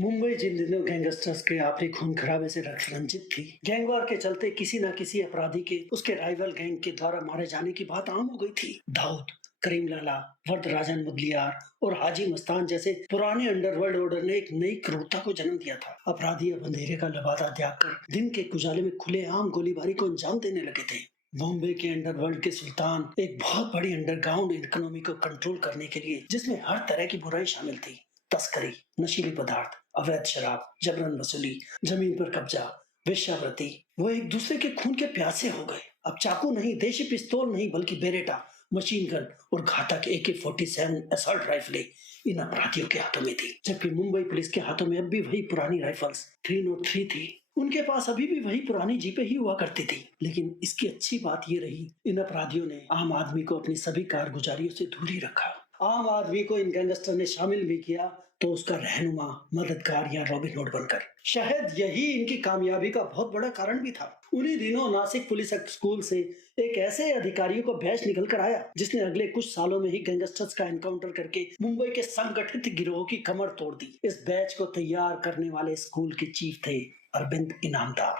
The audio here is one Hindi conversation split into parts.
मुंबई जिन दिनों गैंगस्टर्स के आखिरी खून खराबे से रंजित थी, गैंगवार के चलते किसी न किसी अपराधी के उसके राइवल गैंग के द्वारा मारे जाने की बात आम हो गई थी। दाऊद, करीम लाला, वरदराजन मुदलियार और हाजी मस्तान जैसे पुराने अंडरवर्ल्ड ऑर्डर ने एक नई क्रूरता को जन्म दिया था। अपराधी अब अंधेरे का लबादा त्याग कर दिन के उजाले में खुलेआम गोलीबारी को अंजाम देने लगे थे। बॉम्बे के अंडरवर्ल्ड के सुल्तान एक बहुत बड़ी अंडरग्राउंड इकोनॉमी को कंट्रोल करने के लिए, जिसमें हर तरह की बुराई शामिल थी। तस्करी, नशीले पदार्थ, अवैध शराब, जबरन वसूली, जमीन पर कब्जा, वेश्यावृत्ति। वो एक दूसरे के खून के प्यासे हो गए। अब चाकू नहीं, देशी पिस्तौल नहीं, बल्कि बेरेटा, मशीन गन और घातक AK-47 असॉल्ट राइफलें इन अपराधियों के हाथों में थी। जबकि मुंबई पुलिस के हाथों में अब भी वही पुरानी राइफल्स 303 थी। उनके पास अभी भी वही पुरानी जीपें ही हुआ करती थी। लेकिन इसकी अच्छी बात ये रही, इन अपराधियों ने आम आदमी को अपनी सभी कारगुजारियों से दूर ही रखा। आम आदमी को इन गैंगस्टर ने शामिल भी किया, तो उसका रहनुमा, मददगार या रॉबिन हुड बनकर। शायद यही इनकी कामयाबी का बहुत बड़ा कारण भी था। उन्हीं दिनों नासिक पुलिस स्कूल से एक ऐसे अधिकारियों का बैच निकल कर आया, जिसने अगले कुछ सालों में ही गैंगस्टर्स का एनकाउंटर करके मुंबई के संगठित गिरोह की कमर तोड़ दी। इस बैच को तैयार करने वाले स्कूल के चीफ थे अरविंद इनामदार।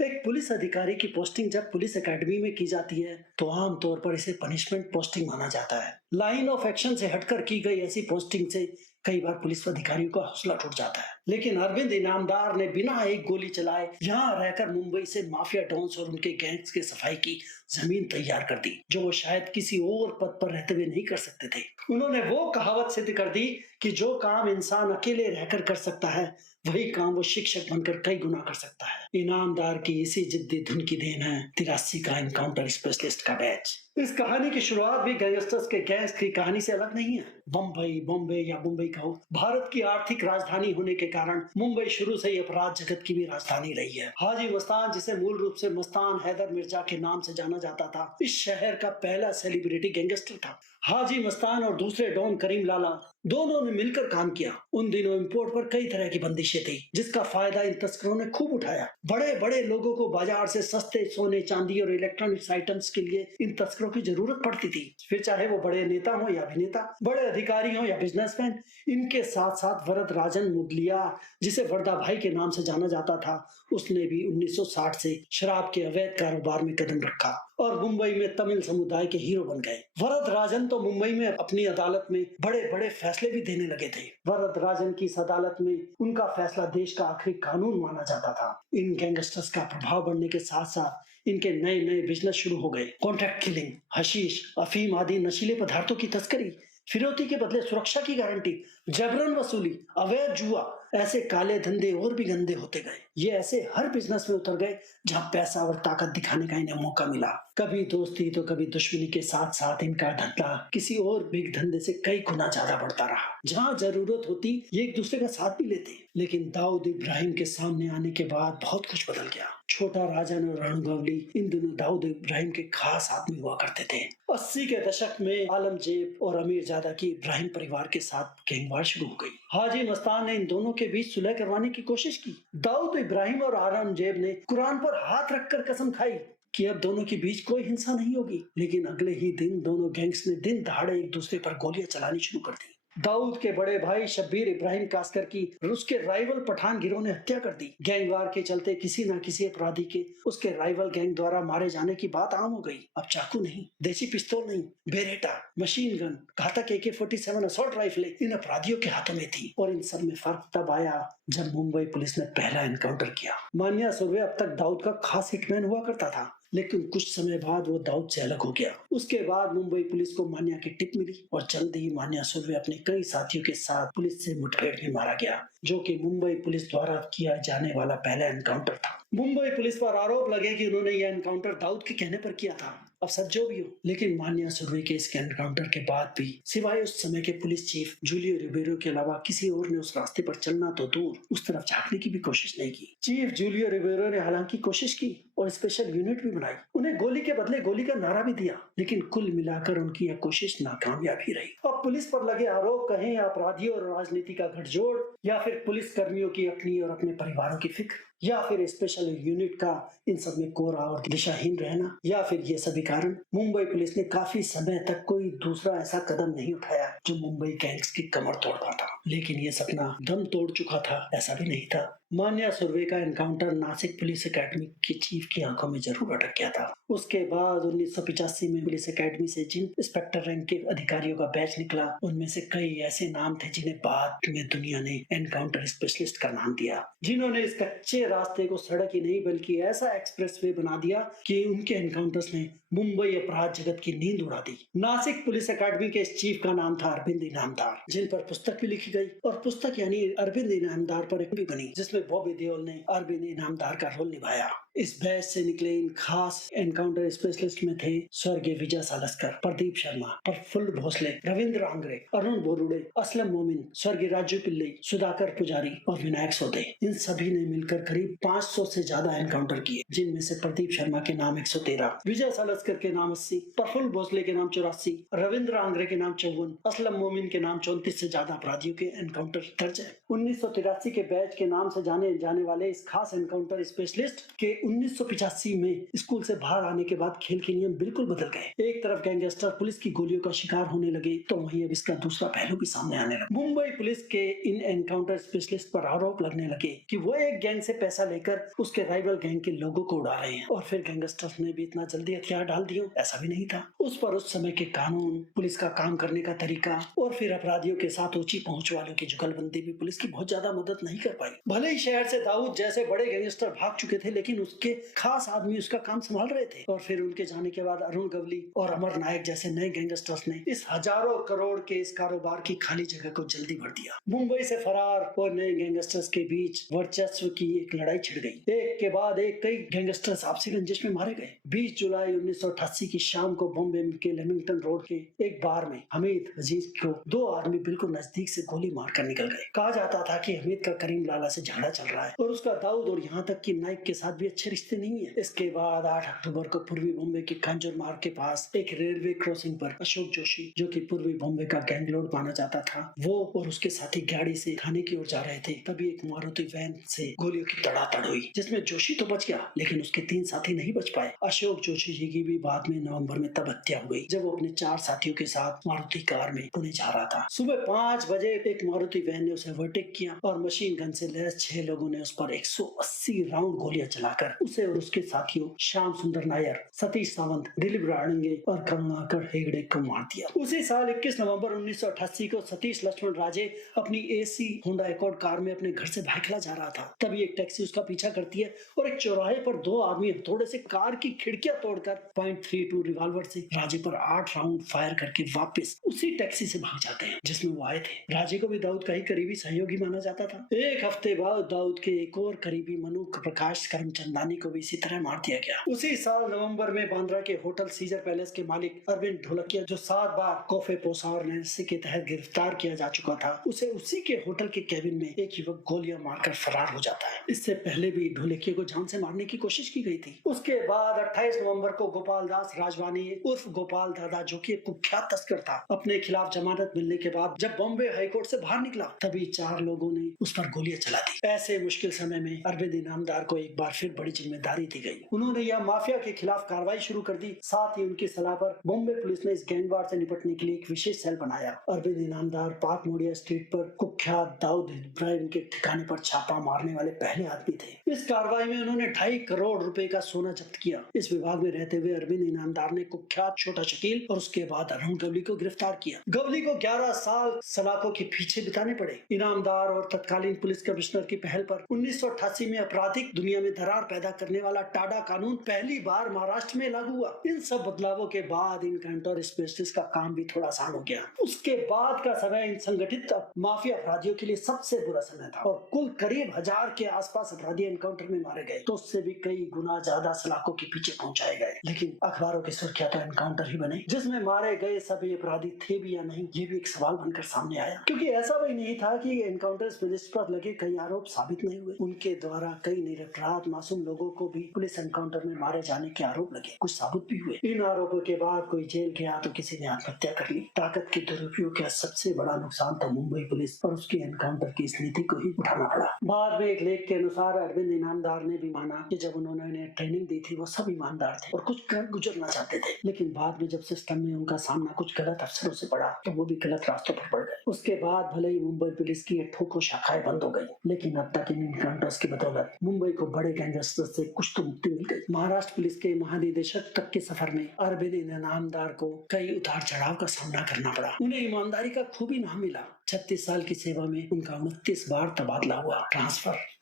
एक पुलिस अधिकारी की पोस्टिंग जब पुलिस एकेडमी में की जाती है, तो आमतौर पर इसे पनिशमेंट पोस्टिंग माना जाता है। लाइन ऑफ एक्शन से हटकर की गई ऐसी पोस्टिंग से कई बार पुलिस अधिकारियों का हौसला टूट जाता है। लेकिन अरविंद इनामदार ने बिना एक गोली चलाए यहाँ रहकर मुंबई से माफिया डॉन्स और उनके गैंग्स की सफाई की जमीन तैयार कर दी, जो वो शायद किसी और पद पर रहते हुए नहीं कर सकते थे। उन्होंने वो कहावत सिद्ध कर दी कि जो काम इंसान अकेले रहकर कर सकता है, वही काम वो शिक्षक बनकर कई गुना कर सकता है। इनामदार की इसी जिद्दी धुन की देन है 83 का एनकाउंटर स्पेशलिस्ट का बैच। इस कहानी की शुरुआत भी गैंगस्टर्स के गैंग्स की कहानी से अलग नहीं है। बम्बई, बॉम्बे या मुंबई कहो, भारत की आर्थिक राजधानी होने के कारण मुंबई शुरू से ही अपराध जगत की भी राजधानी रही है। हाजी मस्तान, जिसे मूल रूप से मस्तान हैदर मिर्जा के नाम से जाना जाता था, इस शहर का पहला सेलिब्रिटी गैंगस्टर था। हाजी मस्तान और दूसरे डॉन करीम लाला दोनों ने मिलकर काम किया। उन दिनों इंपोर्ट पर कई तरह की बंदिशें थी, जिसका फायदा इन तस्करों ने खूब उठाया। बड़े बड़े लोगों को बाजार से सस्ते सोने, चांदी और इलेक्ट्रॉनिक्स आइटम्स के लिए इन तस्करों की जरूरत पड़ती थी। फिर चाहे वो बड़े नेता हो या अभिनेता, बड़े अधिकारी हो या बिजनेसमैन। इनके साथ साथ वरदराजन मुदलियार, जिसे वर्दा भाई के नाम से जाना जाता था, उसने भी 1960 से शराब के अवैध कारोबार में कदम रखा और मुंबई में तमिल समुदाय के हीरो बन गए। वरदराजन तो मुंबई में अपनी अदालत में बड़े बड़े फैसले भी देने लगे थे। वरदराजन की इस अदालत में उनका फैसला देश का आखिरी कानून माना जाता था। इन गैंगस्टर्स का प्रभाव बढ़ने के साथ साथ इनके नए नए बिजनेस शुरू हो गए। कॉन्ट्रैक्ट किलिंग, हशीश, अफीम आदि नशीले पदार्थों की तस्करी, फिरौती के बदले सुरक्षा की गारंटी, जबरन वसूली, अवैध जुआ, ऐसे काले धंधे और भी गंदे होते गए। ये ऐसे हर बिजनेस में उतर गए जहां पैसा और ताकत दिखाने का इन्हें मौका मिला। कभी दोस्ती तो कभी दुश्मनी के साथ साथ इनका धंधा किसी और बिग धंधे से कई गुना ज्यादा बढ़ता रहा। जहां जरूरत होती, ये एक दूसरे का साथ भी लेते। लेकिन दाऊद इब्राहिम के सामने आने के बाद बहुत कुछ बदल गया। छोटा राजन और रणगवली इन दोनों दाऊद इब्राहिम के खास आदमी हुआ करते थे। 80 के दशक में आलमजेब और अमीर जादा की इब्राहिम परिवार के साथ गैंगवार शुरू हो गई। हाजी मस्तान ने इन दोनों के बीच सुलह करवाने की कोशिश की। दाऊद इब्राहिम और आलमजेब ने कुरान पर हाथ रखकर कसम खाई कि अब दोनों के बीच कोई हिंसा नहीं होगी। लेकिन अगले ही दिन दोनों गैंग्स ने दिन दहाड़े एक दूसरे पर गोलियां चलानी शुरू कर दी। दाऊद के बड़े भाई शब्बीर इब्राहिम कासकर की उसके राइवल पठान गिरोह ने हत्या कर दी। गैंगवार के चलते किसी न किसी अपराधी के उसके राइवल गैंग द्वारा मारे जाने की बात आम हो गई। अब चाकू नहीं, देसी पिस्तौल नहीं, बेरेटा, मशीन गन, घातक AK-47 असॉल्ट राइफलें इन अपराधियों के हाथों में थी। और इन सब में फर्क तब आया जब मुंबई पुलिस ने पहला एनकाउंटर किया। मान्या सुर्वे अब तक दाऊद का खास हिटमैन हुआ करता था, लेकिन कुछ समय बाद वो दाऊद से अलग हो गया। उसके बाद मुंबई पुलिस को मान्या की टिप मिली और जल्द ही मान्या सुर्वे अपने कई साथियों के साथ पुलिस से मुठभेड़ में मारा गया, जो कि मुंबई पुलिस द्वारा किया जाने वाला पहला एनकाउंटर था। मुंबई पुलिस पर आरोप लगे कि उन्होंने यह एनकाउंटर दाऊद के कहने पर किया था। अब सच जो भी हो, लेकिन मान्या सुर्वे के इस एनकाउंटर के बाद भी सिवाय उस समय के पुलिस चीफ जूलियो रिबेरो के अलावा किसी और ने उस रास्ते पर चलना तो दूर, उस तरफ झांकने की भी कोशिश नहीं की। चीफ जूलियो रिबेरो ने हालांकि कोशिश की और स्पेशल यूनिट भी बनाई। उन्हें गोली के बदले गोली का नारा भी दिया, लेकिन कुल मिलाकर उनकी यह कोशिश नाकामयाब ही रही। अब पुलिस पर लगे आरोप कहें अपराधियों और राजनीति का गठजोड़, या फिर पुलिस कर्मियों की अपनी और अपने परिवारों की फिक्र, या फिर स्पेशल यूनिट का इन सब में कोरा और दिशाहीन रहना, या फिर ये सभी कारण, मुंबई पुलिस ने काफी समय तक कोई दूसरा ऐसा कदम नहीं उठाया जो मुंबई गैंग्स की कमर तोड़ पाता। लेकिन ये सपना दम तोड़ चुका था, ऐसा भी नहीं था। मान्या सुर्वे का एनकाउंटर नासिक पुलिस एकेडमी के चीफ की आंखों में जरूर अटक गया था। उसके बाद 1985 में पुलिस एकेडमी से जिन इंस्पेक्टर रैंक के अधिकारियों का बैच निकला, उनमें से कई ऐसे नाम थे जिन्हें बाद में दुनिया ने एनकाउंटर स्पेशलिस्ट का नाम दिया, जिन्होंने इस कच्चे रास्ते को सड़क ही नहीं बल्कि ऐसा एक्सप्रेसवे बना दिया कि उनके एनकाउंटर्स ने मुंबई अपराध जगत की नींद उड़ा दी। नासिक पुलिस एकेडमी के इस चीफ का नाम था अरविंद इनामदार, जिन पर पुस्तक भी लिखी गई, और पुस्तक यानी अरविंद इनामदार पर एक भी बनी, जिसमें बॉबी देओल ने अरविंद इनामदार का रोल निभाया। इस बैच से निकले इन खास एनकाउंटर स्पेशलिस्ट में थे स्वर्गीय विजय सालस्कर, प्रदीप शर्मा, प्रफुल्ल भोसले, रविंद्र आंग्रे, अरुण बोरुडे, असलम मोमिन, स्वर्गीय राजू पिल्लई, सुधाकर पुजारी और विनायक सोदे। इन सभी ने मिलकर करीब 500 से ज्यादा एनकाउंटर किए, जिनमें से प्रदीप शर्मा के नाम 113, विजय सालस्कर के नाम 80, प्रफुल्ल भोसले के नाम 84, रविंद्र आंग्रे के नाम 54, असलम मोमिन के नाम 34 से ज्यादा अपराधियों के एनकाउंटर दर्ज है। 1983 के बैच के नाम से जाने जाने वाले इस खास एनकाउंटर स्पेशलिस्ट के 1985 में स्कूल से बाहर आने के बाद खेल के नियम बिल्कुल बदल गए। एक तरफ गैंगस्टर पुलिस की गोलियों का शिकार होने लगे, तो वहीं अब इसका दूसरा पहलू भी सामने आने लगा। मुंबई पुलिस के इन एनकाउंटर स्पेशलिस्ट पर आरोप लगने लगे कि वो एक गैंग से पैसा लेकर उसके राइवल गैंग के लोगों को उड़ा रहे हैं, और फिर गैंगस्टर्स ने भी इतना जल्दी हथियार डाल दिए, ऐसा भी नहीं था। उस पर उस समय के कानून, पुलिस का काम करने का तरीका और फिर अपराधियों के साथ ऊंची पहुंच वालों की जुगलबंदी भी पुलिस की बहुत ज्यादा मदद नहीं कर पाई। भले ही शहर से दाऊद जैसे बड़े गैंगस्टर भाग चुके थे, लेकिन उसके खास आदमी उसका काम संभाल रहे थे, और फिर उनके जाने के बाद अरुण गवली और अमर नायक जैसे नए गैंगस्टर्स ने इस हजारों करोड़ के इस कारोबार की खाली जगह को जल्दी भर दिया। मुंबई से फरार और नए गैंगस्टर्स के बीच वर्चस्व की एक लड़ाई छिड़ गई। एक के बाद एक कई गैंगस्टर्स आपसी रंजिश में मारे गए। 20 जुलाई 1988 की शाम को बॉम्बे के लेमिंगटन रोड के एक बार में हमीद अजीज को दो आदमी बिल्कुल नजदीक से गोली मारकर निकल गए। कहा जाता था कि हमीद का करीम लाला से झगड़ा चल रहा है और उसका दाऊद और यहाँ तक कि नाइक के साथ भी अच्छे रिश्ते नहीं है। इसके बाद 8 अक्टूबर को पूर्वी बॉम्बे के कांजूर मार्ग के पास एक रेलवे क्रॉसिंग पर अशोक जोशी, जो कि पूर्वी बॉम्बे का गैंगलॉर्ड माना जाता था, वो और उसके साथी गाड़ी से थाने की ओर जा रहे थे। तभी एक मारुति वैन से गोलियों की तड़ातड़ हुई, जिसमें जोशी तो बच गया, लेकिन उसके 3 साथी नहीं बच पाए। अशोक जोशी जी की भी बाद में नवंबर में तब हत्या हो गई, जब वो अपने 4 साथियों के साथ मारुति कार में पुणे जा रहा था। सुबह 5 बजे एक मारुति वैन ने उसे ओवरटेक किया और मशीन गन से लैस 6 लोगों ने उस पर 180 राउंड गोलियां चलाकर उसे और उसके साथियों श्याम सुंदर नायर, सतीश सावंत, दिलीप राणंगे और करुणाकर हेगड़े को मार दिया। उसी साल 21 नवंबर 1988 को सतीश लक्ष्मण राजे अपनी एसी होंडा एकॉर्ड कार में अपने घर से भाईखला जा रहा था। तभी एक टैक्सी उसका पीछा करती है और एक चौराहे पर 2 आदमी हथौड़े से कार की खिड़कियां तोड़कर .32 रिवॉल्वर से राजे पर 8 राउंड फायर करके वापस उसी टैक्सी से भाग जाते हैं जिसमें वो आए थे। राजे को भी दाऊद का ही करीबी सहयोगी माना जाता था। एक हफ्ते बाद दाऊद के एक और करीबी मनु प्रकाश करमचंदानी को भी इसी तरह मार दिया गया। उसी साल नवंबर में बांद्रा के होटल सीजर पैलेस के मालिक अरविंद ढोलकिया, जो 7 बार कॉफे पोसा और नैन्सी के तहत गिरफ्तार किया जा चुका था, उसे उसी के होटल के केबिन में एक युवक गोलियां मारकर फरार हो जाता है। इससे पहले भी ढोलकिया को जान से मारने की कोशिश की गई थी। उसके बाद 28 नवंबर को गोपाल दास राजवानी उर्फ गोपाल दादा, जो कि एक कुख्यात तस्कर था, अपने खिलाफ जमानत मिलने के बाद जब बॉम्बे हाईकोर्ट से बाहर निकला, तभी 4 लोगों ने उस पर गोलियां चला दी। ऐसे मुश्किल समय में अरविंद इनामदार को एक बार फिर बड़ी जिम्मेदारी दी गई। उन्होंने यह माफिया के खिलाफ कार्रवाई शुरू कर दी। साथ ही उनकी सलाह पर बॉम्बे पुलिस ने इस गैंगवार से निपटने के लिए एक विशेष सेल बनाया। अरविंद इनामदार पार्क मोडिया स्ट्रीट पर कुख्यात दाऊद इब्राहिम के ठिकाने पर छापा मारने वाले पहले आदमी थे। इस कार्रवाई में उन्होंने 2.5 करोड़ रुपए का सोना जब्त किया। इस विभाग में रहते हुए अरविंद इनामदार ने कुख्यात छोटा शकील और उसके बाद अरुण गवली को गिरफ्तार किया। गवली को 11 साल सलाखों के पीछे बिताने पड़े। इनामदार और तत्कालीन पुलिस कमिश्नर की पहल पर 1988 में आपराधिक दुनिया में दरार पैदा करने वाला टाडा कानून पहली बार महाराष्ट्र में लागू हुआ। इन सब बदलावों के बाद इन काउंटर स्पेशलिस्ट का काम भी थोड़ा आसान हो गया। उसके बाद का समय इन संगठित माफिया अपराधियों के लिए सबसे बुरा समय था और कुल करीब 1000 के आसपास अपराधी एनकाउंटर में मारे गए तो उससे भी कई गुना ज्यादा सलाखों के पीछे पहुंचाए गए, लेकिन अखबारों की सुर्खियां तो एनकाउंटर ही बने। जिसमें मारे गए सभी अपराधी थे भी या नहीं, ये भी एक सवाल बनकर सामने आया, क्योंकि ऐसा भी नहीं था कि एनकाउंटर पुलिस पर लगे कई आरोप साबित नहीं हुए। उनके द्वारा कई निरपराध मासूम लोगों को भी पुलिस एनकाउंटर में मारे जाने के आरोप लगे, कुछ साबित भी हुए। इन आरोपों के बाद कोई जेल गया तो किसी ने आत्महत्या कर ली। ताकत के दुरुपयोग का सबसे बड़ा नुकसान तो मुंबई पुलिस और उसकी एनकाउंटर की इस नीति को ही उठाना पड़ा। बाद में एक लेख के अनुसार अरविंद इनामदार ने भी माना कि जब उन्होंने उन्हें ट्रेनिंग दी थी वो सब ईमानदार थे और कुछ कर गुजरना चाहते थे, लेकिन बाद में जब सिस्टम में उनका सामना कुछ गलत अफसरों से पड़ा तो वो भी गलत रास्तों पर पड़ गए। उसके बाद भले ही मुंबई पुलिस की ठोको शाखाएं बंद हो गई, लेकिन अब तक इन एनकाउंटर्स की बदौलत मुंबई को बड़े गैंगस्टर्स से कुछ तो मुक्ति मिल गई। महाराष्ट्र पुलिस के महानिदेशक तक के सफर में अरविंद इनामदार को कई उतार चढ़ाव का सामना करना पड़ा। उन्हें ईमानदारी का खूब इनाम मिला। 36 साल की सेवा में उनका 29 बार तबादला हुआ।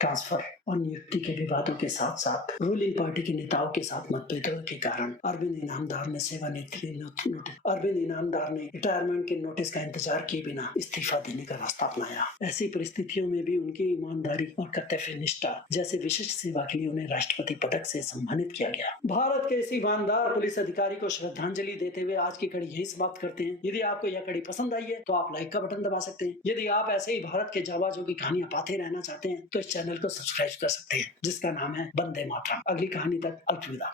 ट्रांसफर और नियुक्ति के विवादों के साथ साथ रूलिंग पार्टी के नेताओं के साथ मतभेदों के कारण अरविंद इनामदार ने रिटायरमेंट के नोटिस का इंतजार किए बिना इस्तीफा देने का रास्ता अपनाया। ऐसी परिस्थितियों में भी उनकी ईमानदारी और कर्तव्य निष्ठा जैसे विशिष्ट सेवा के लिए उन्हें राष्ट्रपति पदक से सम्मानित किया गया। भारत के इस ईमानदार पुलिस अधिकारी को श्रद्धांजलि देते हुए आज की कड़ी यही समाप्त करते हैं। यदि आपको यह कड़ी पसंद आई है तो आप लाइक का बटन दबा सकते हैं। यदि आप ऐसे ही भारत के जाबाजों की कहानियां पाते रहना चाहते हैं तो इस चैनल को सब्सक्राइब कर सकते हैं, जिसका नाम है वंदे मातरम। अगली कहानी तक अलविदा।